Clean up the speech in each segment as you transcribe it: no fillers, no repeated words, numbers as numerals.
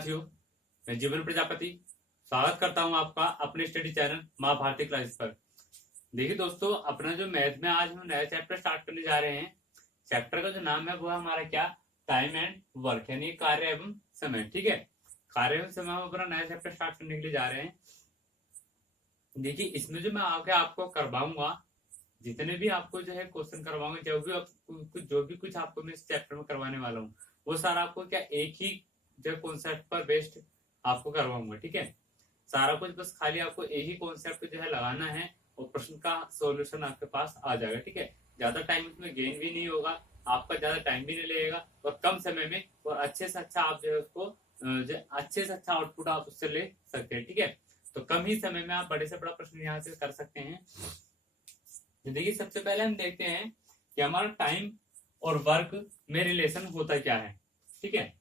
साथियों, मैं जीवन प्रजापति स्वागत करता हूं आपका अपने स्टडी चैनल माँ भारती क्लासेस पर। देखिए दोस्तों, अपना जो मैथ में आज हम नया चैप्टर स्टार्ट करने जा रहे हैं। चैप्टर का जो नाम है वो हमारा क्या, टाइम एंड वर्क, यानी कार्य एवं समय। ठीक है, कार्य एवं समय में अपना नया चैप्टर स्टार्ट करने के लिए जा रहे हैं। देखिए, इसमें जो मैं आगे आपको करवाऊंगा, जितने भी आपको जो है क्वेश्चन करवाऊंगा, जो भी कुछ आपको मैं इस चैप्टर में करवाने वाला हूँ, वो सारा आपको क्या एक ही जो कॉन्सेप्ट पर बेस्ड आपको करवाऊंगा। ठीक है, सारा कुछ बस खाली आपको एक ही कॉन्सेप्ट जो है लगाना है और प्रश्न का सॉल्यूशन आपके पास आ जाएगा। ठीक है, ज्यादा टाइम इसमें गेन भी नहीं होगा, आपका ज्यादा टाइम भी नहीं लगेगा और कम समय में और अच्छे से अच्छा आप जो है उसको अच्छे से अच्छा आउटपुट आप उससे ले सकते हैं। ठीक है, तो कम ही समय में आप बड़े से बड़ा प्रश्न यहाँ से कर सकते हैं। तो देखिए, सबसे पहले हम देखते हैं कि हमारा टाइम और वर्क में रिलेशन होता क्या है। ठीक है,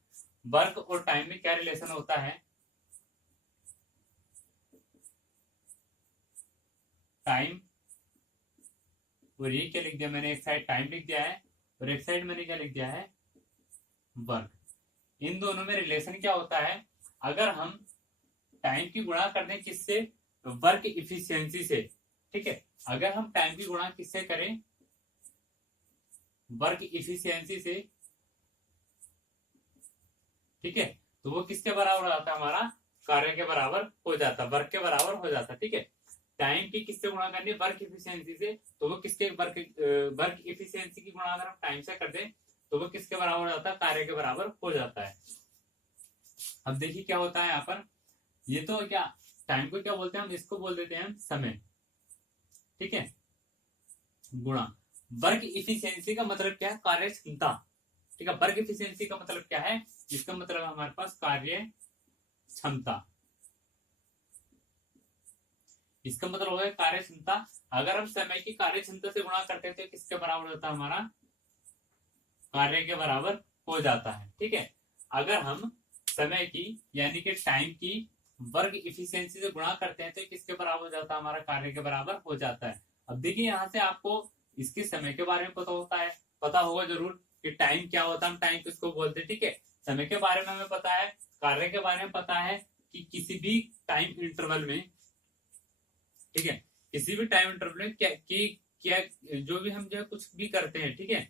वर्क और टाइम में क्या रिलेशन होता है। टाइम और ये क्या लिख दिया मैंने, एक साइड टाइम लिख दिया है और एक साइड मैंने क्या लिख दिया है, वर्क। इन दोनों में रिलेशन क्या होता है, अगर हम टाइम की गुणा कर दें किससे, वर्क इफिशियंसी से। ठीक है, अगर हम टाइम की गुणा किससे करें, वर्क इफिशियंसी से। ठीक है, तो वो किसके बराबर हो जाता है, हमारा कार्य के बराबर हो जाता है, वर्क के बराबर हो जाता है। ठीक है, टाइम की किससे गुणा करनी है, वर्क इफिशियंसी से, तो वो किसके वर्क इफिशियंसी की गुणा अगर हम टाइम से कर दें तो वो किसके बराबर हो जाता है, कार्य के बराबर हो जाता है। अब देखिए क्या होता है यहाँ पर, ये तो क्या, टाइम को क्या बोलते हैं हम, इसको बोल देते हैं समय। ठीक है, गुणा वर्क इफिशियंसी का मतलब क्या है, कार्य क्षमता। ठीक है, वर्क इफिशियंसी का मतलब क्या है, इसका मतलब हमारे पास कार्य क्षमता। इसका मतलब होगा कार्य क्षमता। अगर हम समय की कार्य क्षमता से गुणा करते हैं तो किसके बराबर होता है, हमारा कार्य के बराबर हो जाता है। ठीक है, अगर हम समय की यानी कि टाइम की वर्क इफिशियंसी से गुणा करते हैं तो किसके बराबर हो जाता है, हमारा कार्य के बराबर हो जाता है। अब देखिए, यहाँ से आपको इसके समय के बारे में पता होता है, पता होगा जरूर कि टाइम क्या होता है, हम टाइम किसको बोलते हैं। ठीक है, समय के बारे में हमें पता है, कार्य के बारे में पता है कि किसी भी टाइम इंटरवल में, ठीक है, किसी भी टाइम इंटरवल में क्या जो भी हम जो है कुछ भी करते हैं। ठीक है,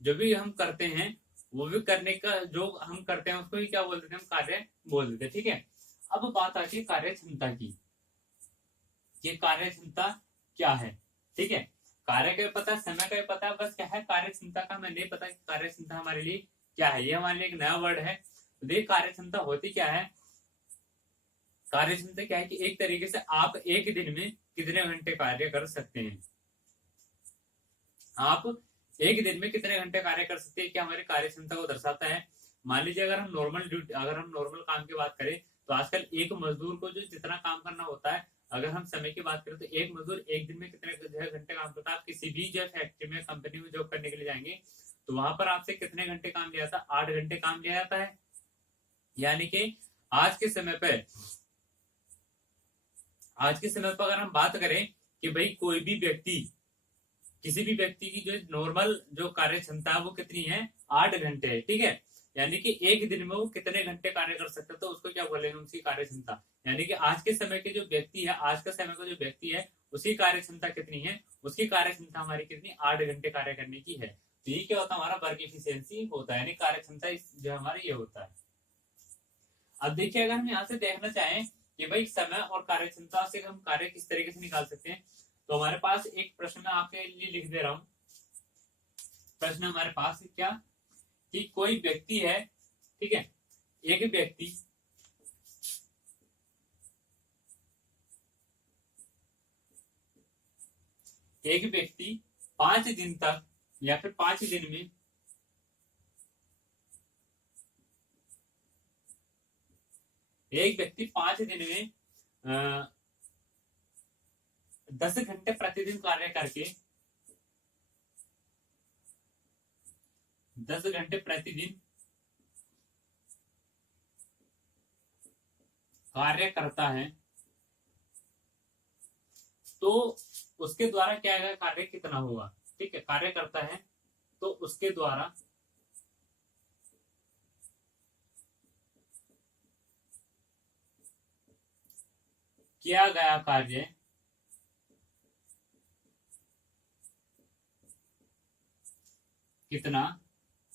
जो भी हम करते हैं वो भी करने का जो हम करते हैं उसको ही क्या बोल देते हैं, हम कार्य बोल देते हैं। ठीक है, अब बात आती है कार्य क्षमता की, ये कार्य क्षमता क्या है। ठीक है, कार्य का भी पता है, समय का भी पता है, बस क्या है कार्य क्षमता का हमें नहीं पता कि कार्य क्षमता हमारे लिए क्या है। ये हमारे लिए एक नया वर्ड है। तो देखिए, कार्य क्षमता होती क्या है, कार्य क्षमता क्या है कि एक तरीके से आप एक दिन में कितने घंटे कार्य कर सकते हैं, आप एक दिन में कितने घंटे कार्य कर सकते हैं, क्या हमारी कार्य क्षमता को दर्शाता है। मान लीजिए अगर हम नॉर्मल काम की बात करें तो आजकल एक मजदूर को जो जितना काम करना होता है, अगर हम समय की बात करें तो एक मजदूर एक दिन में कितने घंटे काम करता है। आप किसी भी जो फैक्ट्री में कंपनी में जॉब करने के लिए जाएंगे तो वहां पर आपसे कितने घंटे काम लिया जाता है, 8 घंटे काम लिया जाता है। यानी कि आज के समय पर अगर हम बात करें कि भाई कोई भी व्यक्ति, किसी भी व्यक्ति की जो नॉर्मल जो कार्य क्षमता है वो कितनी है, 8 घंटे है। ठीक है, यानी कि एक दिन में वो कितने घंटे कार्य कर सकते हैं, तो उसको क्या बोलेंगे, उसकी कार्य क्षमता। यानी कि आज के समय के जो व्यक्ति है, आज का समय का जो व्यक्ति है उसकी कार्य क्षमता कितनी है, उसकी कार्य क्षमता हमारी कितनी, 8 घंटे कार्य करने की है। तो ये क्या होता है, हमारा वर्क इफिशियंसी होता है, यानी कार्य क्षमता जो हमारा ये होता है। अब देखिए, अगर हम यहाँ से देखना चाहें कि भाई समय और कार्य क्षमता से हम कार्य किस तरीके से निकाल सकते हैं, तो हमारे पास एक प्रश्न मैं आपके लिए लिख दे रहा हूं। प्रश्न हमारे पास क्या, कि कोई व्यक्ति है, ठीक है, एक व्यक्ति एक व्यक्ति 5 दिन तक या फिर 5 दिन में एक व्यक्ति 5 दिन में 10 घंटे प्रतिदिन कार्य करके 10 घंटे प्रतिदिन कार्य करता है, तो उसके द्वारा क्या है, कार्य कितना होगा। ठीक है, कार्य करता है तो उसके द्वारा किया गया कार्य कितना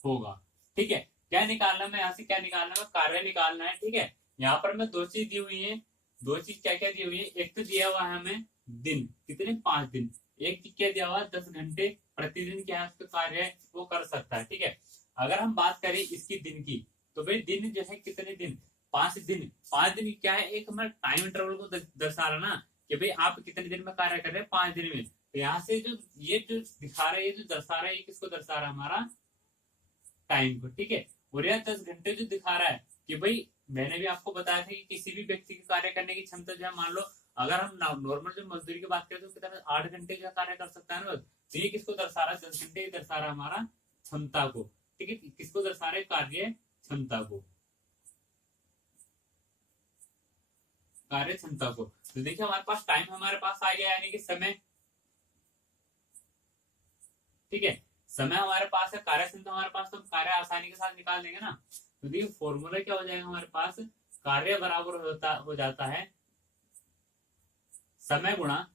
होगा। ठीक है, क्या निकालना है, मैं यहाँ से क्या निकालना है, कार्य निकालना है। ठीक है, यहाँ पर मैं दो चीज दी हुई है, दो चीज क्या क्या दी हुई है, एक तो दिया हुआ है हमें दिन, कितने 5 दिन, एक चीज क्या दिया हुआ है 10 घंटे प्रतिदिन क्या है कार्य है वो कर सकता है। ठीक है, अगर हम बात करें इसकी दिन की, तो भाई दिन जो है कितने दिन, 5 दिन। 5 दिन क्या है, एक हमारे टाइम इंटरवल को दर्शा रहा ना, कि भाई आप कितने दिन में कार्य कर रहे हैं, 5 दिन में। तो यहाँ से जो ये जो दिखा रहा है, ये जो दर्शा रहा है, ये किसको दर्शा रहा है, हमारा टाइम को। ठीक है, और यह 10 घंटे जो दिखा रहा है कि भाई मैंने भी आपको बताया था कि किसी भी व्यक्ति की कार्य करने की क्षमता जो है, मान लो अगर हम नॉर्मल जो मजदूरी की बात करें तो कितना 8 घंटे जो कार्य कर सकता है ना, तो ये किसको दर्शा रहा है, 10 घंटे दर्शा रहा है हमारा क्षमता को। ठीक है, किसको दर्शा रहा है, कार्य क्षमता को, कार्य क्षमता को। तो देखिए हमारे पास टाइम हमारे पास आ गया, यानी कि समय। ठीक है, समय हमारे पास है, कार्य क्षमता हमारे पास, तो हम कार्य आसानी के साथ निकाल देंगे ना। तो देखिए फॉर्मूला क्या हो जाएगा हमारे पास, कार्य बराबर हो जाता है समय गुणा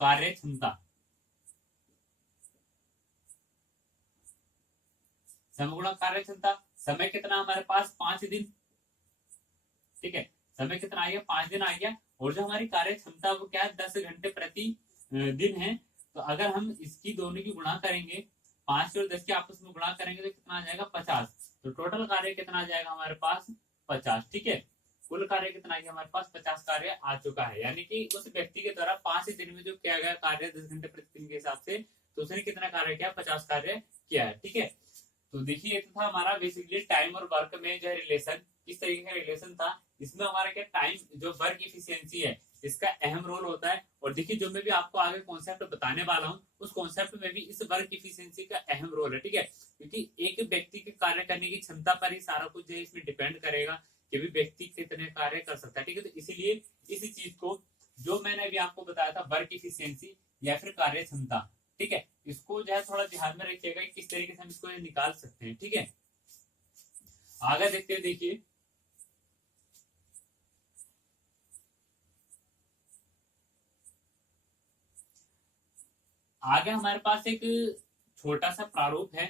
कार्य क्षमता। समय गुणा कार्य क्षमता, समय कितना हमारे पास 5 दिन। ठीक है, समय कितना आ गया, 5 दिन आ गया। और जो हमारी कार्य क्षमता वो क्या है, 10 घंटे प्रति दिन है। तो अगर हम इसकी दोनों की गुणा करेंगे, 5 और 10 के आपस में गुणा करेंगे तो कितना आ जाएगा, 50। तो टोटल कार्य कितना आ जाएगा हमारे पास, 50। ठीक है, कुल कार्य कितना आ गया हमारे पास, 50 कार्य आ चुका है। यानी कि उस व्यक्ति के द्वारा 5 दिन में जो किया गया कार्य 10 घंटे प्रति दिन के हिसाब से, तो उसने कितना कार्य किया, 50 कार्य किया है। ठीक है, तो देखिए ये तो था हमारा बेसिकली टाइम और वर्क में जो है रिलेशन, किस तरीके का रिलेशन था। इसमें हमारा क्या, टाइम जो वर्क इफिशियंसी है इसका अहम रोल होता है। और देखिए जो मैं भी आपको आगे कॉन्सेप्ट बताने वाला हूँ, उस कॉन्सेप्ट में भी इस वर्क इफिशियंसी का अहम रोल है। ठीक है, क्योंकि एक व्यक्ति के कार्य करने की क्षमता पर ही सारा कुछ जो है इसमें डिपेंड करेगा कि भी व्यक्ति कितने कार्य कर सकता है। ठीक है, तो इसीलिए इसी चीज को जो मैंने अभी आपको बताया था, वर्क इफिशियंसी या फिर कार्य क्षमता, ठीक है, इसको जो है थोड़ा ध्यान में रखिएगा कि किस तरीके से हम इसको निकाल सकते हैं। ठीक है, आगे देखते हैं। देखिए आगे हमारे पास एक छोटा सा प्रारूप है।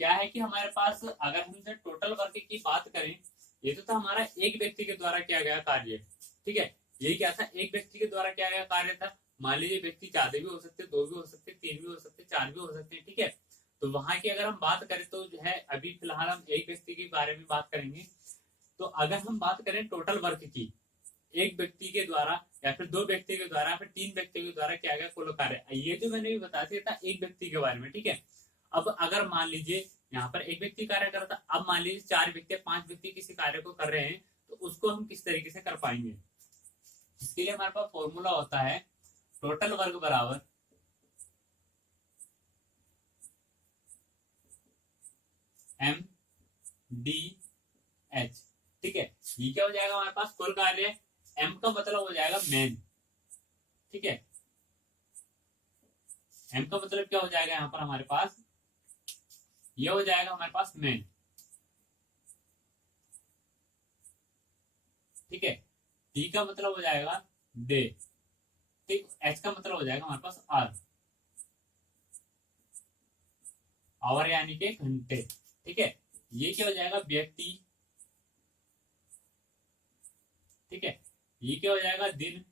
क्या है कि हमारे पास अगर हम टोटल वर्क की बात करें, ये तो था हमारा एक व्यक्ति के द्वारा किया गया कार्य। ठीक है, यही क्या था, एक व्यक्ति के द्वारा किया गया कार्य था। मान लीजिए व्यक्ति ज्यादा भी हो सकते, 2 भी हो सकते, 3 भी हो सकते, 4 भी हो सकते। ठीक है, तो वहां की अगर हम बात करें तो जो है अभी फिलहाल हम एक व्यक्ति के बारे में बात करेंगे। तो अगर हम बात करें टोटल वर्क की, एक व्यक्ति के द्वारा या फिर 2 व्यक्ति के द्वारा या फिर 3 व्यक्तियों के द्वारा किया गया कुल कार्य, ये जो मैंने भी बताया था एक व्यक्ति के बारे में। ठीक है, अब अगर मान लीजिए यहाँ पर एक व्यक्ति कार्य कर रहा था, अब मान लीजिए 4 व्यक्ति 5 व्यक्ति किसी कार्य को कर रहे हैं, तो उसको हम किस तरीके से कर पाएंगे। इसके लिए हमारे पास फॉर्मूला होता है टोटल वर्क बराबर MDH। ठीक है, ये क्या हो जाएगा हमारे पास, कुल कार्य। M का मतलब हो जाएगा मैन। ठीक है, M का मतलब क्या हो जाएगा यहाँ पर हमारे पास, ये हो जाएगा हमारे पास मैन। ठीक है, D का मतलब हो जाएगा डे। ठीक, H का मतलब हो जाएगा हमारे पास आवर यानी के घंटे। ठीक है, ये क्या हो जाएगा, व्यक्ति। ठीक है, ये क्या हो जाएगा, दिन।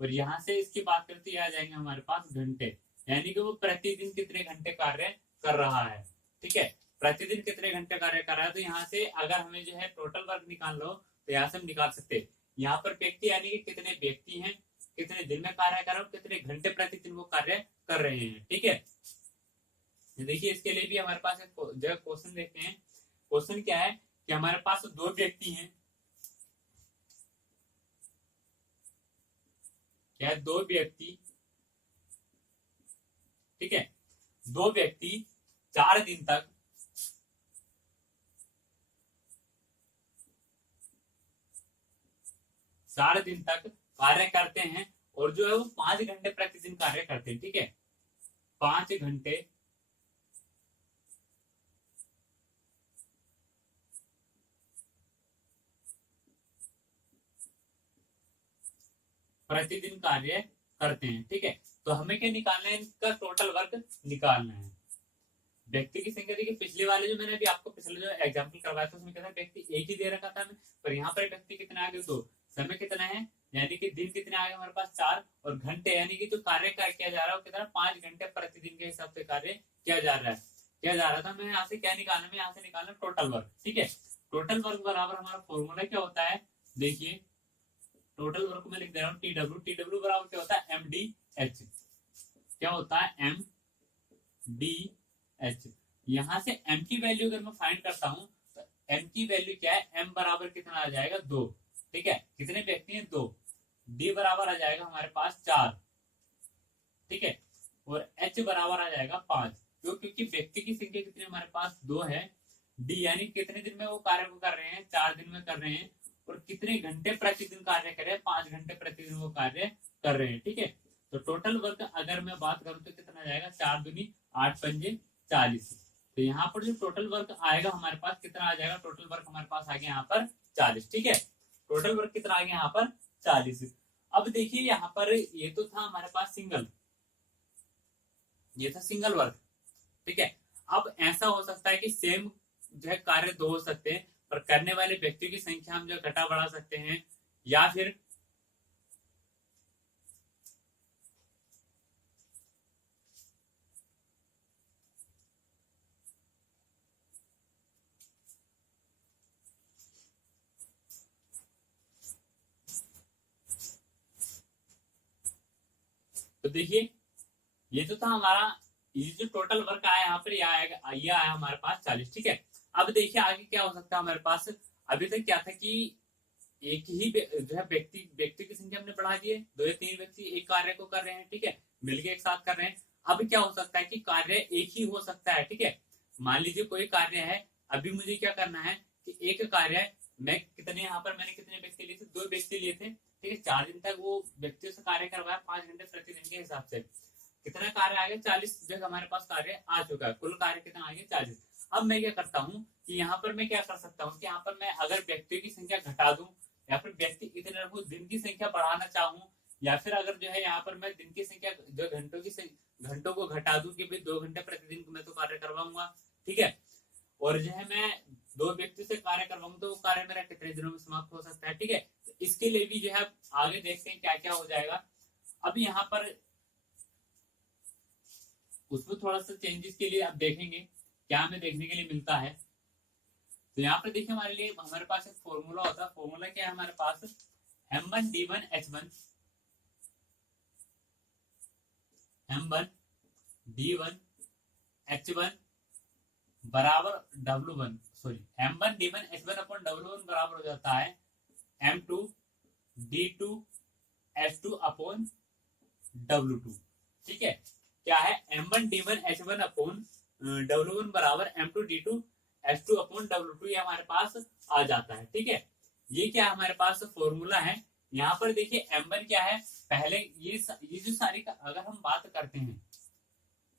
और यहां से इसकी बात करते आ जाएंगे हमारे पास घंटे, यानी कि वो प्रतिदिन कितने घंटे कार्य कर रहा है। ठीक है, प्रतिदिन कितने घंटे कार्य कर रहा है। तो यहाँ से अगर हमें जो है टोटल वर्क निकाल लो, तो यहाँ से हम निकाल सकते हैं। यहाँ पर व्यक्ति यानी कि कितने व्यक्ति हैं, कितने दिन में कार्य कर रहे हैं, कितने घंटे प्रतिदिन वो कार्य कर रहे हैं। ठीक है, देखिए इसके लिए भी हमारे पास एक जो क्वेश्चन देखते हैं। क्वेश्चन क्या है कि हमारे पास 2 व्यक्ति हैं, क्या है, 2 व्यक्ति। ठीक है, 2 व्यक्ति 4 दिन तक 4 दिन तक कार्य करते हैं, और जो है वो 5 घंटे प्रतिदिन कार्य करते हैं। ठीक है, 5 घंटे प्रतिदिन कार्य करते हैं। ठीक है, तो हमें क्या निकालना है, इनका टोटल वर्क निकालना है। व्यक्ति की संख्या देखिए, पिछले वाले जो मैंने अभी आपको पिछले जो एग्जांपल करवाया था उसमें क्या था, व्यक्ति एक ही दे रखा था हमें, पर यहाँ पर व्यक्ति कितने आ गए, दो। समय कितना है, यानी कि दिन कितने आ गए हमारे पास, 4, और घंटे यानी कि जो कार्य किया जा रहा है वो कितना, 5 घंटे प्रतिदिन के हिसाब से कार्य किया जा रहा है, किया जा रहा था। मैं यहाँ से क्या निकालना है, यहाँ से निकालना टोटल वर्क। ठीक है, टोटल वर्क बराबर हमारा फॉर्मूला क्या होता है, देखिए टोटल वर्क में लिख दे रहा हूँ टीडब्ल्यू, टीडब्ल्यू बराबर क्या होता है, MDH। क्या होता है, MDH। यहाँ से M की वैल्यू अगर मैं फाइंड करता हूँ तो M की वैल्यू क्या है, M बराबर कितना आ जाएगा, 2। ठीक है, कितने व्यक्ति हैं, 2। D बराबर आ जाएगा हमारे पास 4। ठीक है, और H बराबर आ जाएगा 5। क्यों, क्योंकि व्यक्ति की संख्या कितनी हमारे पास, 2 है। D यानी कितने दिन में वो कार्य को कर रहे हैं, 4 दिन में कर रहे हैं, और कितने घंटे प्रतिदिन कार्य कर रहे हैं, 5 घंटे प्रतिदिन वो कार्य कर रहे हैं। ठीक है, तो टोटल वर्क अगर मैं बात करूं तो कितना आ जाएगा, 4 दूनी 8 पंजे 40। तो यहाँ पर जो टोटल वर्क आएगा हमारे पास कितना आ जाएगा, टोटल वर्क हमारे पास आ गया यहाँ पर 40। ठीक है, टोटल वर्क कितना आ गया यहाँ पर 40। अब देखिए यहाँ पर ये तो था हमारे पास सिंगल, ये था सिंगल वर्क। ठीक है, अब ऐसा हो सकता है कि सेम जो है कार्य 2 हो सकते हैं, पर करने वाले व्यक्तियों की संख्या हम जो घटा बढ़ा सकते हैं, या फिर तो देखिए ये तो था हमारा, ये जो टोटल वर्क आया यहाँ पर, ये आएगा, ये आया हमारे पास 40। ठीक है, अब देखिए आगे क्या हो सकता है हमारे पास। अभी तक क्या था कि एक ही जो है व्यक्ति की संख्या हमने बढ़ा दी है, 2 या 3 व्यक्ति एक कार्य को कर रहे हैं। ठीक है, मिलके एक साथ कर रहे हैं। अब क्या हो सकता है कि कार्य एक ही हो सकता है। ठीक है, मान लीजिए कोई कार्य है, अभी मुझे क्या करना है कि एक कार्य मैं कितने, यहाँ पर मैंने कितने व्यक्ति लिए थे, 2 व्यक्ति लिए थे। ठीक है, 4 दिन तक वो व्यक्तियों से कार्य करवाया, 5 घंटे प्रतिदिन के हिसाब से कितना कार्य आ गया, 40 जगह हमारे पास कार्य आ चुका है, कुल कार्य कितना आ गया, 40। अब मैं क्या करता हूँ कि यहाँ पर मैं क्या कर सकता हूँ कि यहाँ पर मैं अगर व्यक्तियों की संख्या घटा दूं, या फिर व्यक्ति इतने रखूं, दिन की संख्या बढ़ाना चाहूँ, या फिर अगर जो है यहाँ पर मैं दिन की संख्या जो घंटों को घटा दूं कि भाई 2 घंटे प्रतिदिन मैं तो कार्य करवाऊंगा। ठीक है, और जो है मैं 2 व्यक्ति से कार्य करवाऊंगा तो वो कार्य मेरा कितने दिनों में समाप्त हो सकता है। ठीक है, तो इसके लिए भी जो है आगे देखते हैं क्या क्या हो जाएगा। अब यहाँ पर उसमें थोड़ा सा चेंजेस के लिए अब देखेंगे क्या हमें देखने के लिए मिलता है। तो यहाँ पर देखिए हमारे लिए हमारे पास एक फॉर्मूला होता है। फॉर्मूला क्या है हमारे पास, M1 D1 H1, M1 D1 H1 बराबर W1, sorry M1 D1 H1 अपन W1 बराबर हो जाता है M2 D2 H2 upon W2। ठीक है, क्या है, M1 D1 H1 upon W1 बराबर M2 D2 H2 upon W2, ये हमारे पास आ जाता है। ठीक है, ये क्या हमारे पास फॉर्मूला है। यहाँ पर देखिए M1 क्या है, पहले ये जो सारी अगर हम बात करते हैं,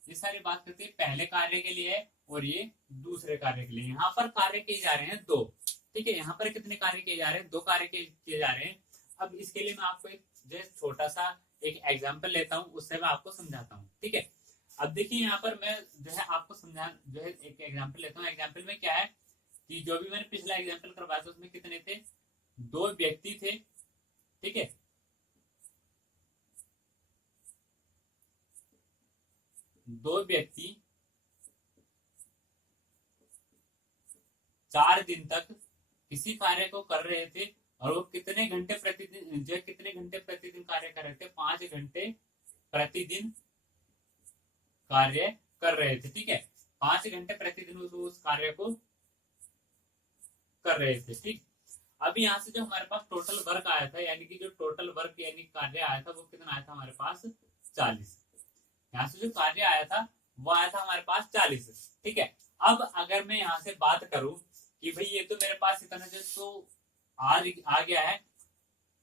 ये सारी बात करते हैं पहले कार्य के लिए और ये दूसरे कार्य के लिए। यहाँ पर कार्य किए जा रहे हैं 2। ठीक है, यहाँ पर कितने कार्य किए जा रहे हैं, 2 कार्य किए जा रहे हैं। अब इसके लिए मैं आपको एक जो छोटा सा एक एग्जाम्पल लेता हूँ, उससे मैं आपको समझाता हूँ। ठीक है, अब देखिए यहाँ पर मैं जो है आपको समझा जो है एक एग्जाम्पल लेता हूँ। एग्जाम्पल में क्या है कि जो भी मैंने पिछला एग्जाम्पल करवाया था उसमें कितने थे, 2 व्यक्ति थे। ठीक है, 2 व्यक्ति 4 दिन तक किसी कार्य को कर रहे थे, और वो कितने घंटे प्रतिदिन कार्य कर रहे थे, 5 घंटे प्रतिदिन कार्य कर रहे थे। ठीक है, 5 घंटे प्रतिदिन उस कार्य को कर रहे थे। ठीक, अब यहाँ से जो हमारे पास टोटल वर्क आया था, यानी कि जो टोटल वर्क यानी कार्य आया था वो कितना आया था हमारे पास, 40। यहाँ से जो कार्य आया था वो आया था हमारे पास 40। ठीक है, अब अगर मैं यहाँ से बात करूं कि भाई ये तो मेरे पास इतना जो तो आ गया है।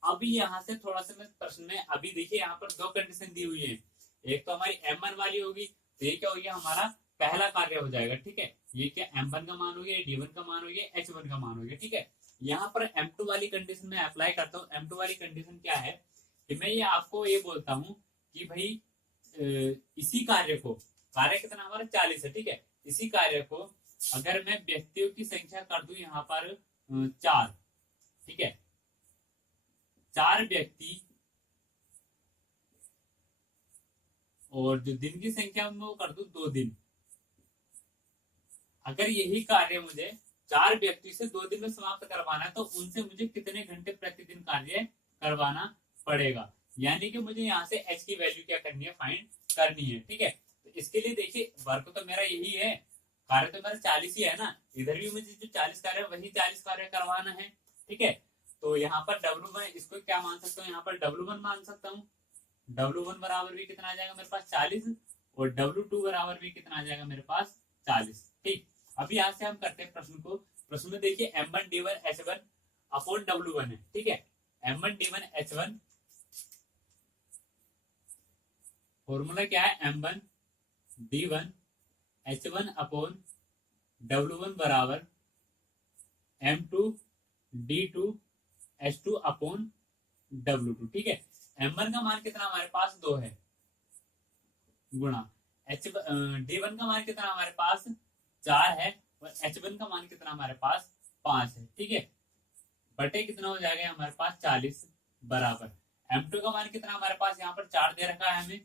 अभी यहाँ से थोड़ा सा मैं प्रश्न में, अभी देखिए यहाँ पर 2 कंडीशन दी हुई है। एक तो हमारी M1 वाली होगी, तो ये क्या हो गया, हमारा पहला कार्य हो जाएगा। ठीक है, ये क्या M1 का मान हो गया, D1 का मान हो गया, H1 का मान हो गया। ठीक है, यहाँ पर M2 वाली कंडीशन में अप्लाई करता हूँ। M2 वाली कंडीशन क्या है कि मैं ये आपको ये बोलता हूं कि भाई इसी कार्य को, कार्य कितना हमारा 40 है, ठीक है, इसी कार्य को अगर मैं व्यक्तियों की संख्या कर दूं यहाँ पर 4, ठीक है, 4 व्यक्ति, और जो दिन की संख्या में वो कर दूं 2 दिन, अगर यही कार्य मुझे 4 व्यक्ति से 2 दिन में समाप्त करवाना है तो उनसे मुझे कितने घंटे प्रतिदिन कार्य करवाना पड़ेगा, यानी कि मुझे यहाँ से एच की वैल्यू क्या करनी है, फाइंड करनी है, ठीक है। तो इसके लिए देखिए वर्क तो मेरा यही है, कार्य तो मेरा 40 ही है ना, इधर भी मुझे जो 40 कार्य वही 40 कार्य करवाना है, ठीक है। तो यहाँ पर W1 इसको क्या मान सकता हूँ, यहाँ पर W1 मान सकता हूँ, W1 बराबर भी कितना आ जाएगा मेरे पास 40, और W2 बराबर भी कितना आ जाएगा मेरे पास 40, ठीक। अभी यहां से हम करते हैं प्रश्न को। प्रश्न में देखिए M1D1H1 अपॉन W1 है, ठीक है, M1D1H1 फॉर्मूला क्या है, M1D1H1 अपॉन W1 बराबर M2D2H2 अपॉन W2, ठीक है। M1 का मान कितना हमारे पास 2 है, गुणा D1 का मान कितना हमारे पास 4 है, और H1 का मान कितना हमारे पास 5 है, ठीक है, बटे कितना हो जाएगा हमारे पास 40 बराबर M2 का मान कितना हमारे पास यहाँ पर 4 दे रखा है हमें,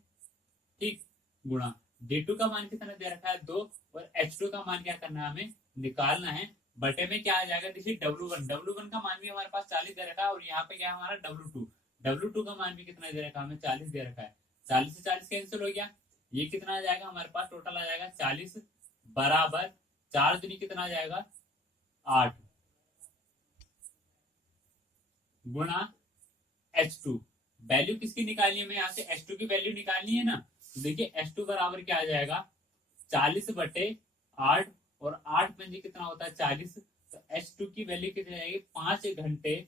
ठीक, गुणा D2 का मान कितना दे रखा है 2, और H2 का मान क्या करना है हमें निकालना है, बटे में क्या आ जाएगा, देखिए W1 का मान भी हमारे पास 40 दे रखा है, और यहाँ पे क्या हमारा W2 का मान भी कितना दे रखा है हमें 40 दे रखा है, 40 से 40 कैंसिल हो गया, ये कितना आ जाएगा हमारे पास टोटल आ जाएगा 40 बराबर 4 दूनी कितना आ जाएगा 8, गुणा H2, वैल्यू किसकी निकालनी है, हमें यहाँ से H2 की वैल्यू निकालनी है ना, तो देखिए H2 बराबर क्या आ जाएगा 40 बटे 8, और 8 पंजे कितना होता है 40, तो H2 की वैल्यू कितनी आएगी 5 घंटे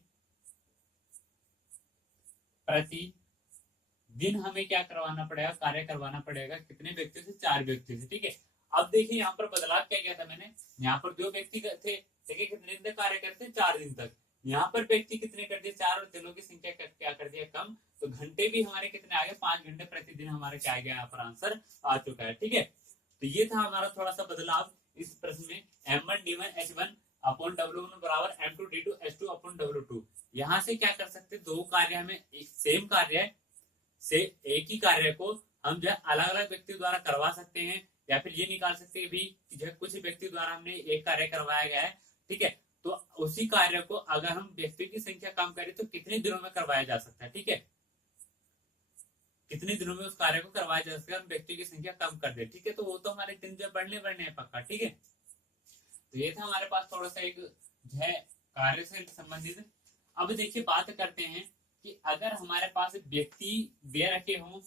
प्रति दिन हमें क्या करवाना पड़ेगा, कार्य करवाना पड़ेगा, कितने व्यक्तियों से 4 व्यक्तियों से, ठीक है। अब देखिए यहाँ पर बदलाव क्या किया था मैंने, यहाँ पर 2 व्यक्ति थे, ठीक है, कितने दिन तक कार्य करते हैं 4 दिन तक, यहाँ पर व्यक्ति कितने कर दिए 4, और दिनों की संख्या क्या कर दिया कम, तो घंटे भी हमारे कितने आ गए 5 घंटे प्रतिदिन हमारे क्या आ गया यहाँ पर आंसर आ चुका है, ठीक है। तो ये था हमारा थोड़ा सा बदलाव इस प्रश्न में, M1D1H1 अपॉन W1 बराबर M2D2H2 अपॉन W2, यहाँ से क्या कर सकते, 2 कार्य हमें सेम कार्य से एक ही कार्य को हम जो है अलग अलग व्यक्ति द्वारा करवा सकते हैं, या फिर ये निकाल सकते हैं भी जो है कुछ व्यक्ति द्वारा हमने एक कार्य करवाया गया है, ठीक है, तो उसी कार्य को अगर हम व्यक्ति की संख्या कम करें तो कितने दिनों में करवाया जा सकता है, ठीक है, कितने दिनों में उस कार्य को करवाया जा सकता है, हम व्यक्ति की संख्या कम कर दे, ठीक है, तो वो तो हमारे दिन जो बढ़ने हैं पक्का, ठीक है। तो ये था हमारे पास थोड़ा सा एक जो है कार्य से संबंधित। अब देखिए बात करते हैं कि अगर हमारे पास व्यक्ति दे रखे हों,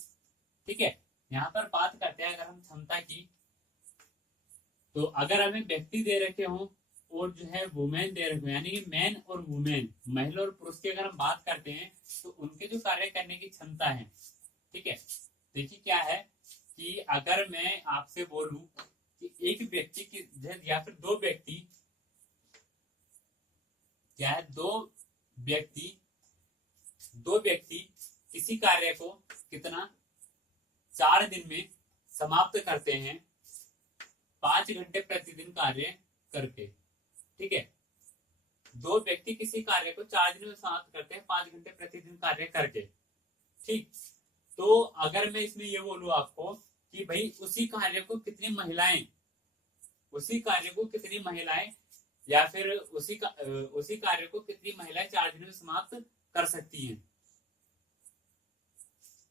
ठीक है, यहाँ पर बात करते हैं अगर हम क्षमता की, तो अगर हमें व्यक्ति दे रखे हों और जो है वुमेन दे रखे हो, यानी कि मैन और वुमेन, महिला और पुरुष की अगर हम बात करते हैं तो उनके जो कार्य करने की क्षमता है, ठीक है, देखिए क्या है कि अगर मैं आपसे बोलूं कि एक व्यक्ति की या फिर 2 व्यक्ति, क्या है 2 व्यक्ति किसी कार्य को कितना 4 दिन में समाप्त करते हैं 5 घंटे प्रतिदिन कार्य करके, ठीक है, 2 व्यक्ति किसी कार्य को 4 दिन में समाप्त करते हैं 5 घंटे प्रतिदिन कार्य करके, ठीक। तो अगर मैं इसमें ये बोलूं आपको कि भाई उसी कार्य को कितनी महिलाएं या फिर उसी कार्य को कितनी महिलाएं 4 दिन में समाप्त कर सकती हैं,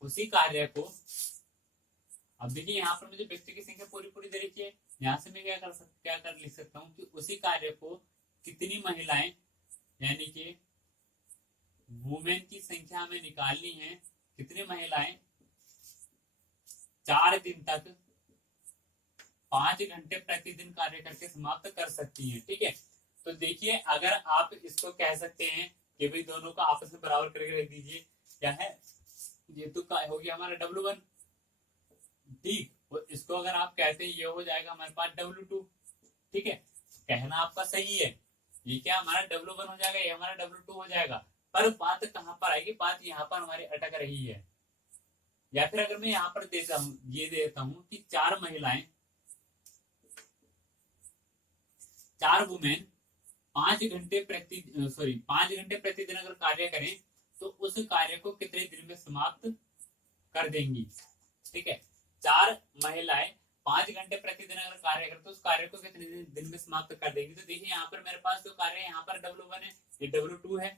उसी कार्य को, अब देखिए यहाँ पर मुझे व्यक्ति की संख्या पूरी दे रखी है, यहाँ से मैं क्या कर लिख सकता हूँ कि उसी कार्य को कितनी महिलाएं, यानी कि वुमेन की संख्या हमें निकालनी है, कितनी महिलाएं 4 दिन तक 5 घंटे प्रतिदिन कार्य करके समाप्त कर सकती हैं, ठीक है। तो देखिए अगर आप इसको कह सकते हैं कि भाई दोनों को आपस में बराबर करके रख दीजिए, क्या है ये तो हो गया हमारा W1, ठीक, और इसको अगर आप कहते हैं ये हो जाएगा हमारे पास W2, ठीक है, कहना आपका सही है, ये क्या हमारा W1 हो जाएगा, ये हमारा W2 हो जाएगा, पर बात कहां पर आएगी, बात यहाँ पर हमारी अटक रही है। या फिर अगर मैं यहाँ पर देता हूं, ये देता हूं कि 4 महिलाएं, 4 वुमेन 5 घंटे प्रतिदिन अगर कार्य करें तो उस कार्य को कितने दिन में समाप्त कर देंगी। ठीक है, 4 महिलाएं 5 घंटे प्रतिदिन अगर कार्य करें तो उस कार्य को कितने दिन में समाप्त कर देंगी। तो देखिए यहाँ पर मेरे पास जो कार्य है, यहाँ पर W1 है, ये W2 है।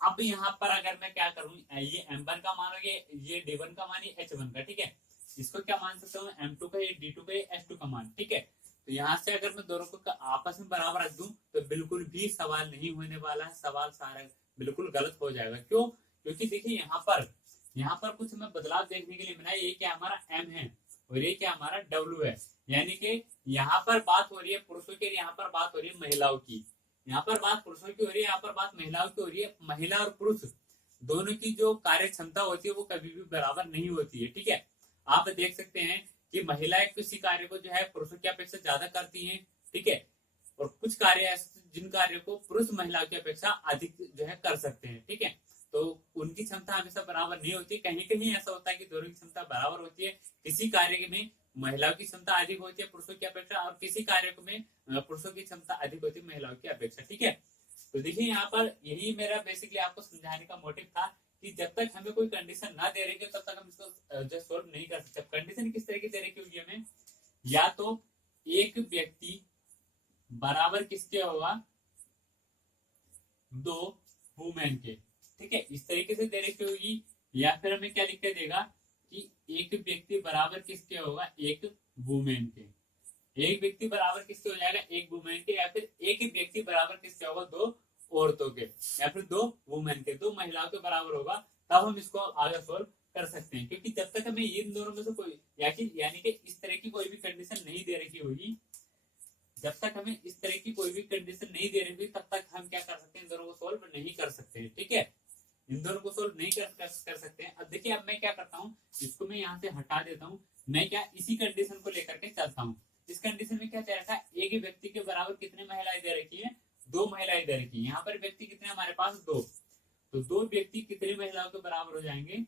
अब यहाँ पर अगर मैं क्या करूं, ये M1 का मान, ये D1 का मान, ये H1 का। ठीक है, इसको क्या मान सकता हूँ, M2 का, ये D2 का, ये H2 का मान। ठीक है, तो यहाँ से अगर मैं दोनों को आपस में बराबर रख दूं तो बिल्कुल भी सवाल नहीं होने वाला है, सवाल सारा बिल्कुल गलत हो जाएगा। क्यों? क्योंकि देखिए यहाँ पर कुछ हमें बदलाव देखने के लिए मिला है। ये क्या हमारा M है और ये क्या हमारा W है, यानी कि यहाँ पर बात हो रही है पुरुषों की, यहाँ पर बात हो रही है महिलाओं की। यहाँ पर बात पुरुषों की हो रही है, यहाँ पर बात महिलाओं की हो रही है। महिला और पुरुष दोनों की जो कार्य क्षमता होती है वो कभी भी बराबर नहीं होती है। ठीक है, आप देख सकते हैं कि महिलाएं किसी कार्य को जो है पुरुषों की अपेक्षा ज्यादा करती हैं। ठीक है, और कुछ कार्य ऐसे जिन कार्यों को पुरुष महिलाओं की अपेक्षा अधिक जो है कर सकते हैं। ठीक है, तो उनकी क्षमता हमेशा बराबर नहीं होती। कहीं कहीं ऐसा होता है कि दोनों की क्षमता बराबर होती है। किसी कार्य में महिलाओं की क्षमता अधिक होती है पुरुषों की अपेक्षा, और किसी कार्य में पुरुषों की क्षमता अधिक होती है महिलाओं की अपेक्षा। ठीक है, तो देखिए यहाँ पर यही मेरा बेसिकली आपको समझाने का मोटिव था कि जब तक हमें कोई कंडीशन ना दे रही तब तक हम इसको जो सोल्व नहीं कर सकते। कंडीशन किस तरह की दे रही होगी हमें, या तो एक व्यक्ति बराबर किसके होगा, 2 वुमेन के। ठीक है, इस तरीके से दे रखी होगी। या फिर हमें क्या लिख के देगा कि एक व्यक्ति बराबर किसके होगा, एक वुमेन के। एक व्यक्ति बराबर किसके हो जाएगा, एक वुमेन के। या फिर एक ही व्यक्ति बराबर किसके होगा, 2 औरतों के। या फिर 2 वुमेन के, 2 महिलाओं के बराबर होगा, तब हम इसको आगे सोल्व कर सकते हैं। क्योंकि जब तक हमें इन दोनों में से कोई यानी कि इस तरह की कोई भी कंडीशन नहीं दे रखी होगी, जब तक हमें इस तरह की कोई भी कंडीशन नहीं दे रही होगी, तब तक हम क्या कर सकते हैं, इन दोनों को सोल्व नहीं कर सकते हैं। ठीक है, इन दोनों को सोल्व नहीं कर सकते हैं। अब देखिए, अब मैं क्या करता हूँ, इसको मैं यहाँ से हटा देता हूँ। मैं क्या इसी कंडीशन को लेकर के चलता हूँ। इस कंडीशन में क्या दे रखा है, एक ही व्यक्ति के बराबर कितने महिलाएं दे रखी है, 2 महिलाएं दे रखी है। यहाँ पर व्यक्ति कितने हमारे पास, 2। तो 2 व्यक्ति कितनी महिलाओं के बराबर हो जाएंगे,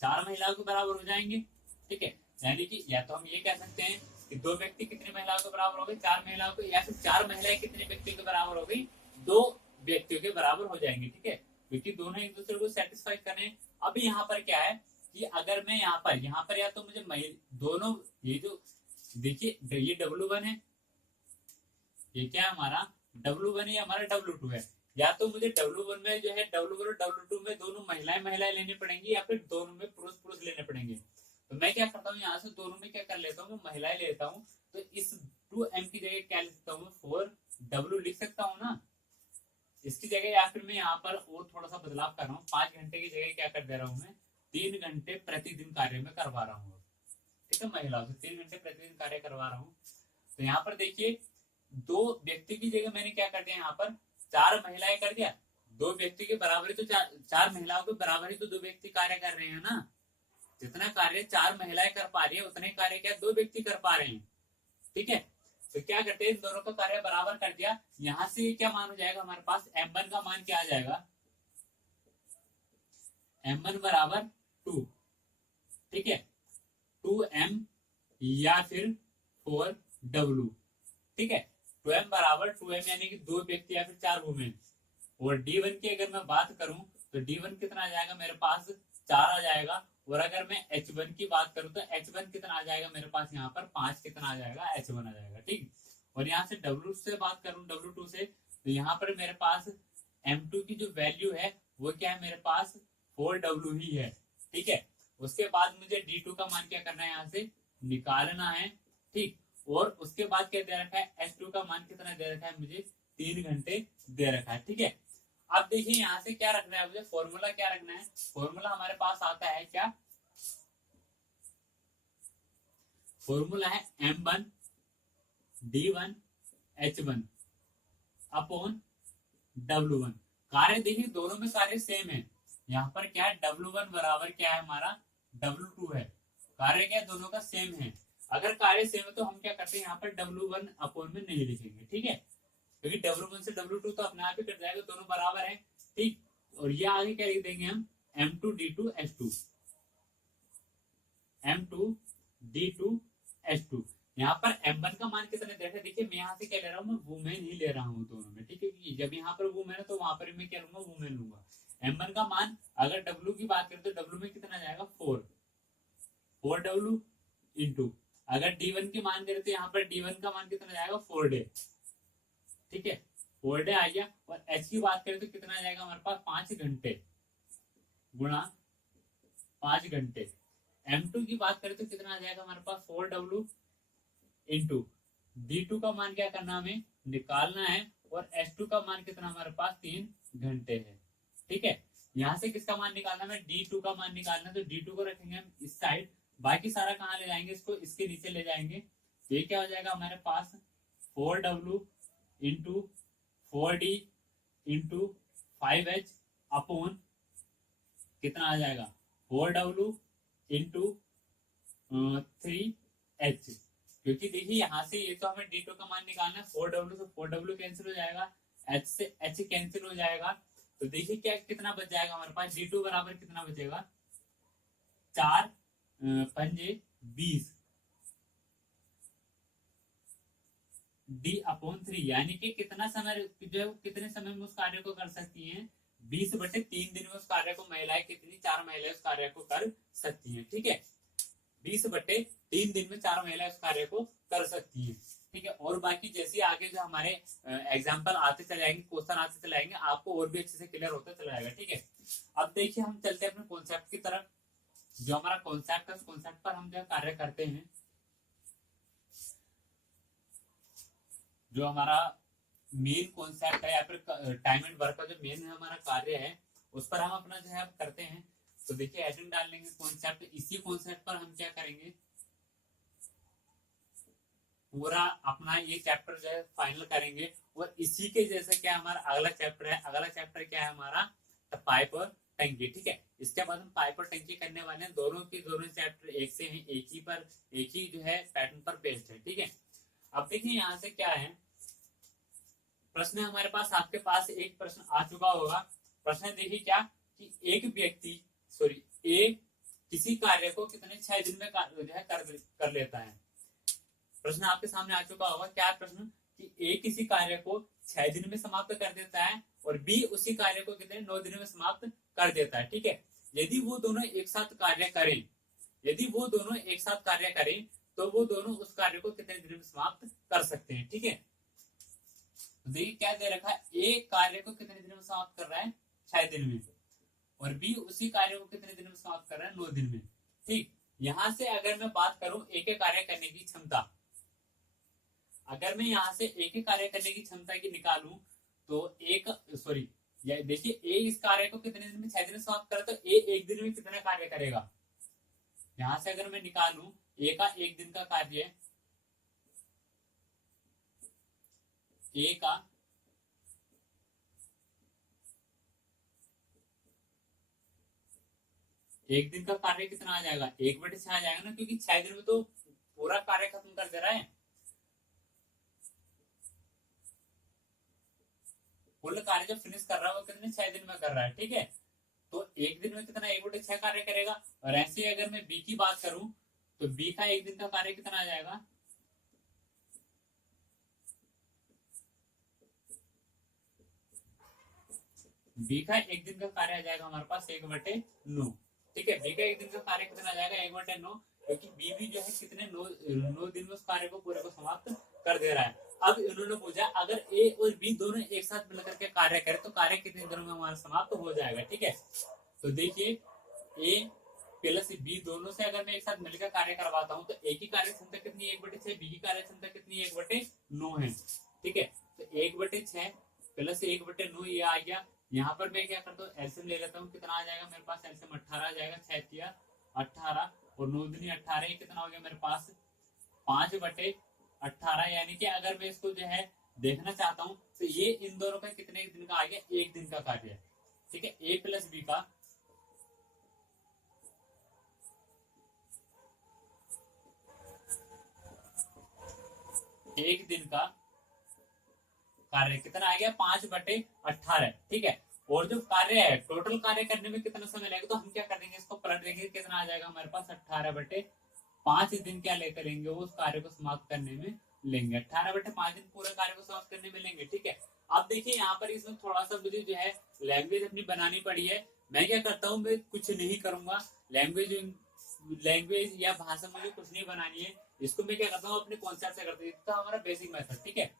4 महिलाओं के बराबर हो जाएंगे। ठीक है, यानी कि या तो हम ये कह सकते हैं कि 2 व्यक्ति कितनी महिलाओं के बराबर हो गए, 4 महिलाओं के, या फिर 4 महिलाएं कितने व्यक्तियों के बराबर हो गई, 2 व्यक्तियों के बराबर हो जाएंगे। ठीक है, क्योंकि दोनों एक दूसरे को सेटिस्फाई करें। अब यहाँ पर क्या है कि अगर मैं यहाँ पर या तो मुझे दोनों, ये जो देखिए ये W1 है, ये क्या है हमारा W1 है, हमारा W2 है। या तो मुझे W1 में जो है, W1 और W2 में दोनों महिलाएं लेनी पड़ेंगी, या फिर दोनों में पुरुष लेने पड़ेंगे। तो मैं क्या करता हूँ, यहाँ से दोनों में क्या कर लेता हूँ, महिलाएं लेता हूँ। तो इस 2M की जगह क्या लिख सकता हूँ, 4W लिख सकता हूँ ना इसकी जगह। या फिर मैं यहाँ पर और थोड़ा सा बदलाव कर रहा हूँ, 5 घंटे की जगह क्या कर दे रहा हूँ, मैं 3 घंटे प्रतिदिन कार्य में करवा रहा हूँ। ठीक है, महिलाओं से 3 घंटे प्रतिदिन कार्य करवा रहा हूँ। तो यहाँ पर देखिए, 2 व्यक्ति की जगह मैंने क्या कर दिया, यहाँ पर 4 महिलाएं कर दिया। 2 व्यक्ति के बराबर ही तो 4 महिलाओं के बराबर ही तो 2 व्यक्ति कार्य कर रहे हैं ना। जितना कार्य 4 महिलाएं कर पा रही है, उतने कार्य क्या 2 व्यक्ति कर पा रहे हैं। ठीक है, तो क्या करते हैं, इन दोनों का कार्य बराबर कर दिया। यहां से क्या मान हो जाएगा हमारे पास, M1 का मान क्या आ जाएगा, M1 बराबर 2। ठीक है, 2M या फिर 4W। ठीक है, 2M बराबर 2M यानी कि 2 व्यक्ति या फिर 4 वुमेन। और D1 की अगर मैं बात करूं तो D1 कितना आ जाएगा मेरे पास, 4 आ जाएगा। और अगर मैं H1 की बात करूं तो H1 कितना आ जाएगा मेरे पास, यहाँ पर 5 कितना आ जाएगा, H1 आ जाएगा। ठीक, और यहाँ से W से बात करूं, W2 से, तो यहाँ पर मेरे पास M2 की जो वैल्यू है वो क्या है मेरे पास, 4W ही है। ठीक है, उसके बाद मुझे D2 का मान क्या करना है, यहाँ से निकालना है। ठीक, और उसके बाद क्या दे रखा है, H2 का मान कितना दे रखा है मुझे, 3 घंटे दे रखा है। ठीक है, अब देखिए यहाँ से क्या रखना है मुझे, फॉर्मूला क्या रखना है। फॉर्मूला हमारे पास आता है क्या, फॉर्मूला है M1 D1 H1 upon W1। कार्य देखिए दोनों में कार्य सेम है। यहाँ पर क्या है, W1 बराबर क्या है हमारा, W2 है। कार्य क्या है, दोनों का सेम है। अगर कार्य सेम है तो हम क्या करते हैं, यहाँ पर W1 अपॉन में नहीं लिखेंगे। ठीक है, क्योंकि W1 से W2 तो अपने आप ही कट जाएगा, दोनों बराबर है, ठीक। और ये आगे क्या लिख देंगे हम, M2D2H2, M2D2H2। यहाँ पर M1 का मान कितना दे रहा है, देखिए मैं यहाँ से क्या ले रहा हूँ, मैं वुमेन ही ले रहा हूँ दोनों में, ठीक है। जब यहाँ पर वुमेन है तो वहां पर मैं क्या लूंगा, वुमेन लूंगा। M1 का मान अगर W की बात करें तो W में कितना जाएगा, 4W इंटू, अगर D1 की मान करें तो यहाँ पर D1 का मान कितना जाएगा, 4 डे, ठीक है, 4 डे आ गया। और H की बात करें तो कितना जाएगा हमारे पास, 5 घंटे गुणा 5 घंटे। M2 की बात करें तो कितना आ जाएगा हमारे पास, 4W इंटू D2 का मान क्या करना हमें, निकालना है, और H2 का मान कितना हमारे पास, 3 घंटे है, ठीक है। यहाँ से किसका मान निकालना है, D2 का मान निकालना है, तो D2 को रखेंगे हम इस साइड, बाकी सारा कहाँ ले जाएंगे, इसको इसके नीचे ले जाएंगे। ये क्या हो जाएगा हमारे पास, 4W into 4D into 5H upon कितना आ जाएगा, 4W इंटू 3H। क्योंकि देखिए यहाँ से ये तो हमें D2 का मान निकालना है, 4W से 4W कैंसिल हो जाएगा, H से H कैंसिल हो जाएगा। तो देखिए क्या कितना बच जाएगा हमारे पास, D2 बराबर कितना बचेगा, 4 पंजे 20 D/3, यानी कि कितना समय जो है कितने समय में उस कार्य को कर सकती हैं, 20/3 दिन में उस कार्य को महिलाएं कितनी, 4 महिलाएं उस कार्य को कर सकती हैं, ठीक है। 20/3 दिन में 4 महिलाएं उस कार्य को कर सकती हैं, ठीक है। और बाकी जैसे आगे जो हमारे एग्जाम्पल आते चले जाएंगे, क्वेश्चन आते चले जाएंगे, आपको और भी अच्छे से क्लियर होता चला जाएगा, ठीक है। अब देखिए हम चलते हैं अपने कॉन्सेप्ट की तरफ। जो हमारा कॉन्सेप्ट है, उस कॉन्सेप्ट पर हम जो कार्य करते हैं। जो हमारा मेन कॉन्सेप्ट है या फिर टाइम एंड वर्क का जो मेन हमारा कार्य है, उस पर हम अपना जो है करते हैं। तो देखिए एडिंग डाल लेंगे कॉन्सेप्ट, इसी कॉन्सेप्ट पर हम क्या करेंगे, पूरा अपना ये चैप्टर जो है फाइनल करेंगे। और इसी के जैसे क्या हमारा अगला चैप्टर है, अगला चैप्टर क्या है हमारा, पाइप और टंकी, ठीक है। इसके बाद हम पाइप और टंकी करने वाले हैं। दोनों के दोनों चैप्टर एक से हैं, एक ही जो है पैटर्न पर बेस्ड है, ठीक है। अब देखिए यहाँ से क्या है, प्रश्न हमारे पास, आपके पास एक प्रश्न आ चुका होगा। प्रश्न देखिए क्या, कि एक व्यक्ति एक किसी कार्य को कितने 6 दिन में जो है कर लेता है। प्रश्न आपके सामने आ चुका होगा, क्या प्रश्न, कि ए किसी कार्य को 6 दिन में समाप्त कर देता है और बी उसी कार्य को कितने 9 दिन में समाप्त कर देता है, ठीक है। यदि वो दोनों एक साथ कार्य करें, तो वो दोनों उस कार्य को कितने दिन में समाप्त कर सकते हैं, ठीक है। तो देखिए क्या दे रखा है, ए कार्य को कितने दिन में समाप्त कर रहा है, 6 दिन में, और बी उसी कार्य को कितने दिन में समाप्त कर रहा है, 9 दिन में, ठीक। यहां से अगर मैं बात करूं एक कार्य करने की क्षमता, अगर मैं यहां से एक कार्य करने की क्षमता की निकालूं, तो देखिए ए इस कार्य को कितने दिन में, 6 दिन में समाप्त करे, तो ए एक दिन में कितना कार्य करेगा। यहां से अगर मैं निकालूं ए का एक दिन का कार्य, ए का एक दिन का कार्य कितना आ जाएगा, 1/6 आ जाएगा ना, क्योंकि 6 दिन में तो पूरा कार्य खत्म कर दे रहा है। कुल कार्य जो फिनिश कर रहा है वो कितने 6 दिन में कर रहा है, ठीक है। तो एक दिन में कितना 1/6 कार्य करेगा। और ऐसे अगर मैं बी की बात करूं, तो बी का एक दिन का कार्य कितना आ जाएगा, बी का एक दिन का कार्य आ जाएगा हमारे पास 1/9, ठीक है। बी का एक दिन का कार्य कितना आ जाएगा, 1/9, क्योंकि बी भी जो है कितने 9 दिन में उस कार्य को पूरे को समाप्त कर दे रहा है। अब इन्होंने पूछा अगर ए और बी दोनों एक साथ मिलकर के कार्य करें तो कार्य कितने दिनों में हमारा समाप्त हो जाएगा, ठीक है। तो देखिए ए प्लस बी दोनों से अगर मैं एक साथ मिलकर कार्य करवाता हूँ, तो ए की कार्य क्षमता कितनी 1/6, बी की कार्य क्षमता कितनी 1/9 है, ठीक है। तो 1/6 प्लस 1/9 ये आ गया। यहाँ पर मैं क्या करता हूँ, एलसीएम ले लेता हूँ, कितना आ जाएगा मेरे पास, एलसीएम 18 आ जाएगा, 6×3=18 और 9×2=18, कितना हो गया मेरे पास 5/18। यानी कि अगर मैं इसको जो है देखना चाहता हूँ, तो ये इन दोनों का कितने दिन का आ गया, एक दिन का कार्य है, ठीक है। ए प्लस बी का एक दिन का कार्य कितना आ गया 5/18, ठीक है। और जो कार्य है टोटल कार्य करने में कितना समय लगेगा, तो हम क्या कर देंगे इसको पलट देंगे, कितना आ जाएगा हमारे पास 18/5 दिन क्या लेकर लेंगे वो उस कार्य को समाप्त करने में लेंगे, 18/5 दिन पूरा कार्य को समाप्त करने में लेंगे, ठीक है। अब देखिए यहाँ पर इसमें थोड़ा सा मुझे जो है लैंग्वेज अपनी बनानी पड़ी है। मैं क्या करता हूँ, मैं कुछ नहीं करूंगा, लैंग्वेज या भाषा मुझे कुछ नहीं बनानी है, इसको मैं क्या करता हूँ अपने कॉन्सेप्ट से करता हूँ। तो हमारा बेसिक मेथड, ठीक है,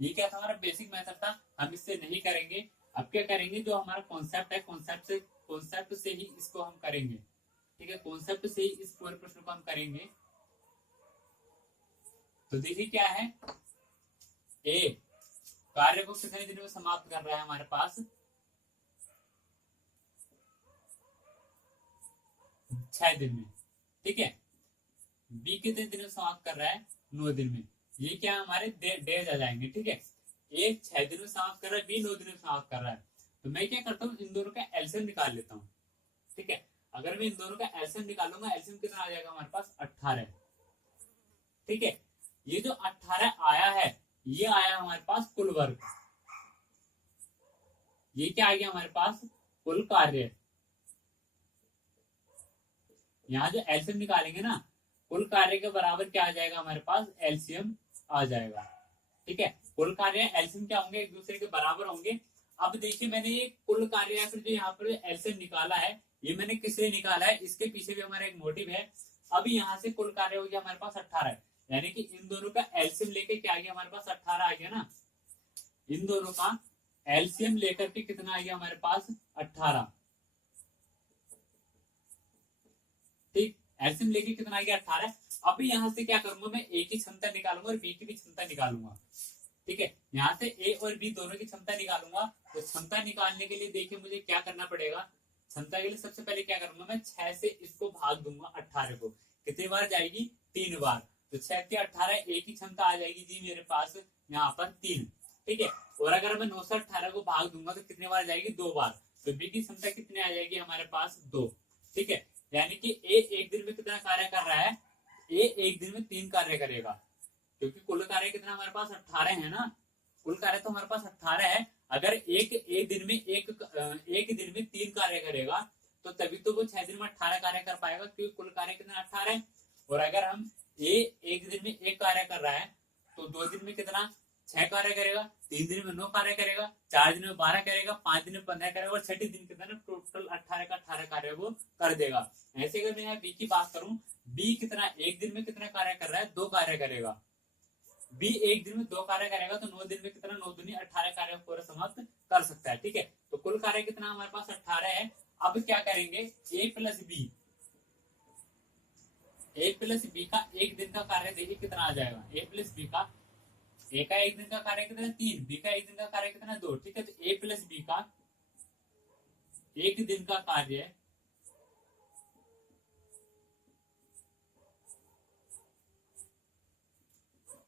ये क्या था हमारा बेसिक मेथड था, हम इससे नहीं करेंगे। अब क्या करेंगे, जो हमारा कॉन्सेप्ट है कॉन्सेप्ट से ही इसको हम करेंगे, ठीक है, कॉन्सेप्ट से ही इस पूरे प्रश्न को हम करेंगे। तो देखिए क्या है, ए कार्य को कितने दिन में समाप्त कर रहा है हमारे पास 6 दिन में, ठीक है। बी कितने दिन में समाप्त कर रहा है 9 दिन में, ये क्या हमारे डेज आ जाएंगे, ठीक है। ए 6 दिन में समाप्त कर रहा है, बी 9 दिन में समाप्त कर रहा है। तो मैं क्या करता हूँ, इन दोनों का एलसीएम निकाल लेता हूँ, ठीक है। अगर मैं इन दोनों का एलसीएम निकालूंगा, एलसीएम कितना आ जाएगा हमारे पास 18, ठीक है। ये जो 18 आया है, ये आया हमारे पास कुल वर्ग, ये क्या आ गया हमारे पास कुल कार्य। यहाँ जो एलसीएम निकालेंगे ना, कुल कार्य के बराबर क्या आ जाएगा हमारे पास एलसीएम आ जाएगा, ठीक है। कुल कार्य एलसीएम क्या होंगे, एक दूसरे के बराबर होंगे। अब देखिए मैंने ये कुल कार्य या फिर जो यहाँ पर एलसीएम निकाला है, ये मैंने किससे निकाला है, इसके पीछे भी हमारा एक मोटिव है। अब यहाँ से कुल कार्य हो गया हमारे पास 18, यानी कि इन दोनों का एलसीएम लेके क्या आ गया हमारे पास 18 आ गया ना। इन दोनों का एलसीएम लेकर के कितना आ गया हमारे पास 18, ठीक। एलसीएम लेके कितना आ गया 18। अभी यहां से क्या करूंगा, मैं ए की क्षमता निकालूंगा और बी की भी क्षमता निकालूंगा, ठीक है। यहाँ से ए और बी दोनों की क्षमता निकालूंगा। तो क्षमता निकालने के लिए देखिए मुझे क्या करना पड़ेगा, क्षमता के लिए सबसे पहले क्या करूंगा, मैं 6 से इसको भाग दूंगा 18 को, कितनी बार जाएगी 3 बार। तो 6 के 18, ए की क्षमता आ जाएगी जी मेरे पास यहाँ पर 3, ठीक है। और अगर मैं 9 से 18 को भाग दूंगा तो कितनी बार जाएगी 2 बार। तो बी की क्षमता कितनी आ जाएगी हमारे पास 2, ठीक है। यानी कि ए एक दिन में कितना कार्य कर रहा है, ए एक दिन में 3 कार्य करेगा, क्योंकि कुल कार्य कितना हमारे पास 18 है ना, कुल कार्य तो हमारे पास 18 है। अगर एक दिन में एक दिन में 3 कार्य करेगा तो तभी तो वो 6 दिन में 18 कार्य कर पाएगा, क्योंकि कुल कार्य कितना 18 है। और अगर हम ए एक दिन में 1 कार्य कर रहा है तो 2 दिन में कितना 6 कार्य करेगा, 3 दिन में 9 कार्य करेगा, 4 दिन में 12 करेगा, 5 दिन में 15 करेगा, और 6 दिन कितना टोटल 18 का 18 कार्य वो कर देगा। ऐसे अगर मैं यहाँ बी की बात करूं, बी कितना एक दिन में कितना कार्य कर रहा है 2 कार्य करेगा, बी एक दिन में 2 कार्य करेगा, तो 9 दिन में कितना 9 दूनी 18 कार्य पूरा समाप्त कर सकता है, ठीक है। तो कुल कार्य कितना हमारे पास 18 है। अब क्या करेंगे, ए प्लस बी का एक दिन का कार्य देखिए कितना आ जाएगा, ए प्लस बी का, ए का एक दिन का कार्य कितना 3, बी का एक दिन का कार्य कितना 2, ठीक है। तो ए प्लस बी का एक दिन का कार्य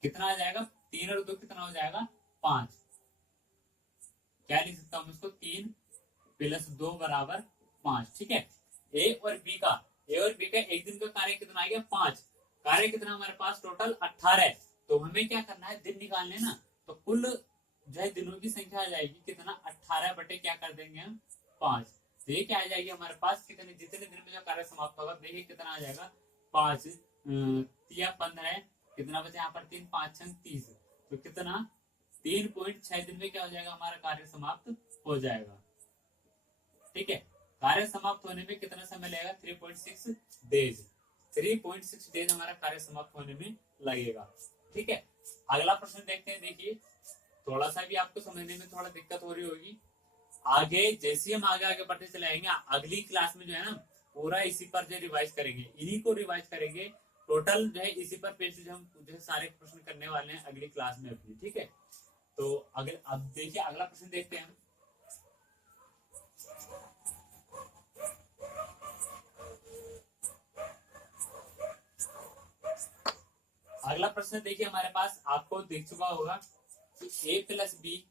कितना आ जाएगा, 3 और 2 कितना हो जाएगा 5। क्या लिख सकता हूं इसको, 3 प्लस 2 बराबर 5, ठीक है। ए और बी का एक दिन का कार्य कितना आ गया 5, कार्य कितना हमारे पास टोटल 18 है। तो हमें क्या करना है, दिन निकालने ना, तो कुल जो है दिनों की संख्या आ जाएगी कितना 18 बटे क्या कर देंगे हम 5। तो ये क्या आ जाएगी हमारे पास, कितने जितने दिन में जो कार्य समाप्त होगा देखिए कितना आ जाएगा 5 या 15, कितना बचे यहाँ पर 3 5 6 30, तो कितना 3.6 दिन में क्या हो जाएगा हमारा कार्य समाप्त हो जाएगा, ठीक है। कार्य समाप्त होने में कितना समय लगेगा 3.6 डेज, 3.6 डेज हमारा कार्य समाप्त होने में लगेगा, ठीक है। अगला प्रश्न देखते हैं। देखिए थोड़ा सा भी आपको समझने में थोड़ा दिक्कत हो रही होगी, आगे जैसे हम आगे आगे बढ़ते चले आएंगे, अगली क्लास में जो है ना पूरा इसी पर जो रिवाइज करेंगे, इन्हीं को रिवाइज करेंगे, टोटल जो है इसी पर पेज जो हम जो सारे प्रश्न करने वाले हैं अगली क्लास में अपनी, ठीक है। तो अगर अब देखिए अगला प्रश्न देखते हैं हम। अगला प्रश्न देखिए हमारे पास आपको दिख चुका होगा कि ए प्लस बी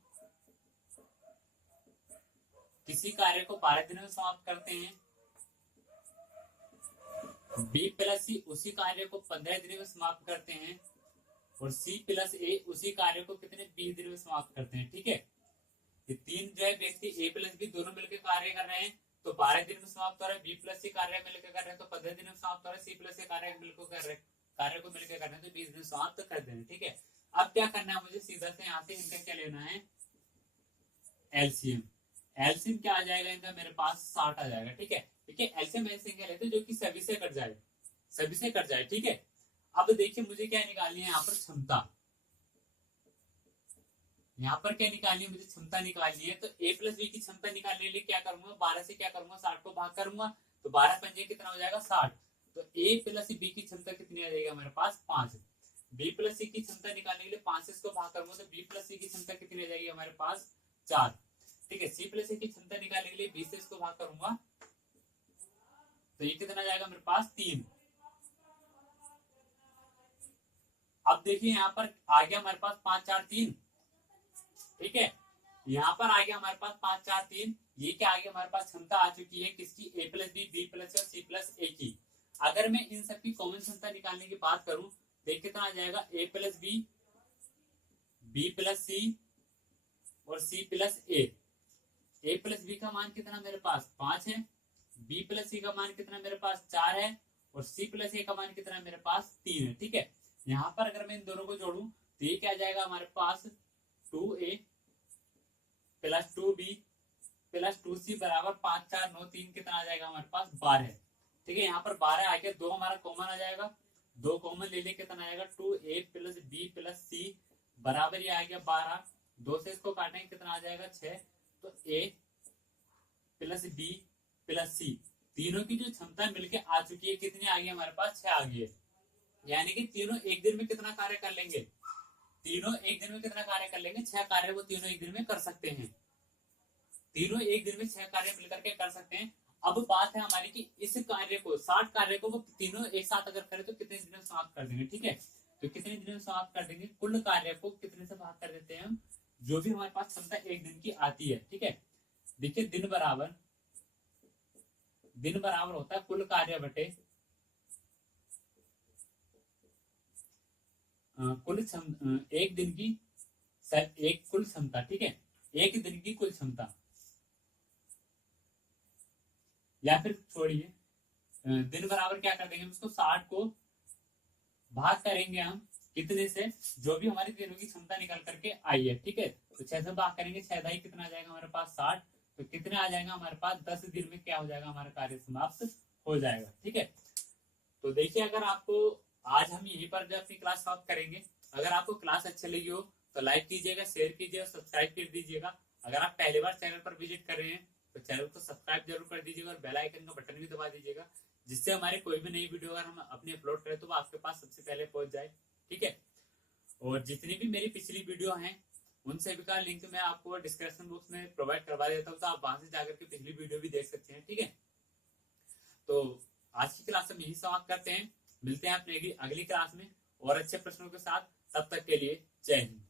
किसी कार्य को 12 दिनों में समाप्त करते हैं, बी प्लस सी उसी कार्य को 15 दिनों में समाप्त करते हैं, और C प्लस A उसी कार्य को कितने 20 दिन में समाप्त करते हैं। ठीक है, ये तीन जो है व्यक्ति A प्लस B दोनों मिलकर कार्य कर रहे हैं तो 12 दिन में समाप्त हो रहा है। B प्लस C कार्य मिलकर कर रहे हैं तो 15 दिन में समाप्त हो रहा है। C प्लस C कार्य मिलकर कर रहे हैं, कार्य को मिलकर कर रहे हैं तो 20 दिन में समाप्त कर देना। ठीक है, अब क्या करना है मुझे, सीधा से यहाँ से इनका क्या लेना है, एलसीएम। एलसीएम क्या आ जाएगा इनका, मेरे पास 60 आ जाएगा। ठीक है, देखिए एलसीएम ऐसे क्या लेते हैं जो कि सभी से कट जाए, सभी से कट जाए। ठीक है, अब देखिए मुझे क्या निकालनी है यहाँ पर, क्षमता। यहाँ पर क्या निकालनी है मुझे, क्षमता निकालनी है। तो A प्लस बी की क्षमता निकालने के लिए क्या करूंगा, 12 से क्या करूंगा, 60 को भाग करूंगा तो 12 पंजे कितना हो जाएगा, 60। तो A प्लस बी की क्षमता कितनी आ जाएगी हमारे पास, 5। B प्लस सी की क्षमता निकालने के लिए 5 से इसको भाग करूंगा तो B प्लस सी की क्षमता कितनी आ जाएगी हमारे पास, 4। ठीक है, C प्लस सी की क्षमता निकालने के लिए 20 से इसको भाग करूंगा तो ये कितना आ जाएगा मेरे पास, 3। अब देखिए यहाँ पर आ गया हमारे पास 5 4 3। ठीक है, यहाँ पर आ गया हमारे पास 5 4 3। ये क्या आ गया हमारे पास, क्षमता आ चुकी है किसकी, A plus B, B plus और C प्लस A की। अगर मैं इन सबकी कॉमन क्षमता निकालने की बात करूं तो कितना आ जाएगा, A plus B, B plus C और C plus A। A plus B का मान कितना मेरे पास 5 है, B प्लस C का मान कितना मेरे पास 4 है और C प्लस A का मान कितना मेरे पास 3 है। ठीक है, यहाँ पर अगर मैं इन दोनों को जोड़ूं तो ये क्या आ जाएगा हमारे पास, 2A plus 2B plus 2C बराबर 5 4 9 3 कितना आ जाएगा हमारे पास, 12। ठीक है, यहाँ पर 12 आ गया, 2 हमारा कॉमन आ जाएगा, 2 कॉमन ले ले कितना आएगा, 2A plus B plus C बराबर ये आ गया 12। 2 से इसको काटेंगे कितना आ जाएगा, 6। तो A plus B plus C तीनों की जो क्षमता मिलके आ चुकी है कितनी आ गई हमारे पास, 6 आ गई है। यानी कि तीनों एक दिन में कितना कार्य कर लेंगे, तीनों एक दिन में कितना कार्य कर लेंगे, 6 कार्य वो तीनों एक दिन में कर सकते हैं। तीनों एक दिन में 6 कार्य मिलकर के कर सकते हैं। अब बात है हमारी कि इस कार्य को, 60 कार्य को वो तीनों एक साथ अगर करें तो कितने दिनों में समाप्त कर देंगे। ठीक है, तो कितने दिनों में समाप्त कर देंगे, कुल कार्य को कितने से भाग कर देते हैं हम, जो भी हमारे पास क्षमता एक दिन की आती है। ठीक है, देखिए दिन बराबर होता है कुल कार्य बटे एक दिन की एक कुल क्षमता। ठीक है, एक दिन की कुल क्षमता, या फिर छोड़िए दिन बराबर क्या कर देंगे, उसको 60 को भाग करेंगे हम कितने से, जो भी हमारी तीनों की क्षमता निकल करके आई है। ठीक है, तो 6 से भाग करेंगे, 6 दाई कितना आ जाएगा हमारे पास, 60। तो कितने आ जाएगा हमारे पास, 10 दिन में क्या हो जाएगा, हमारा कार्य समाप्त हो जाएगा। ठीक है, तो देखिए अगर आपको आज हम यहीं पर जो अपनी क्लास समाप्त करेंगे, अगर आपको क्लास अच्छी लगी हो तो लाइक कीजिएगा, शेयर कीजिए और सब्सक्राइब कर दीजिएगा। अगर आप पहली बार चैनल पर विजिट कर रहे हैं तो चैनल को सब्सक्राइब जरूर कर दीजिएगा और बेल आइकन का बटन भी दबा दीजिएगा, जिससे हमारे कोई भी नई वीडियो अगर हम अपनी अपलोड करें तो वो आपके पास सबसे पहले पहुंच जाए। ठीक है, और जितनी भी मेरी पिछली वीडियो हैं उन सभी का लिंक मैं आपको डिस्क्रिप्शन बॉक्स में प्रोवाइड करवा देता हूँ, तो आप वहां से जाकर के पिछली वीडियो भी देख सकते हैं। ठीक है, तो आज की क्लास हम यही समाप्त करते हैं, मिलते हैं अपने अगली क्लास में और अच्छे प्रश्नों के साथ। तब तक के लिए जय हिंद।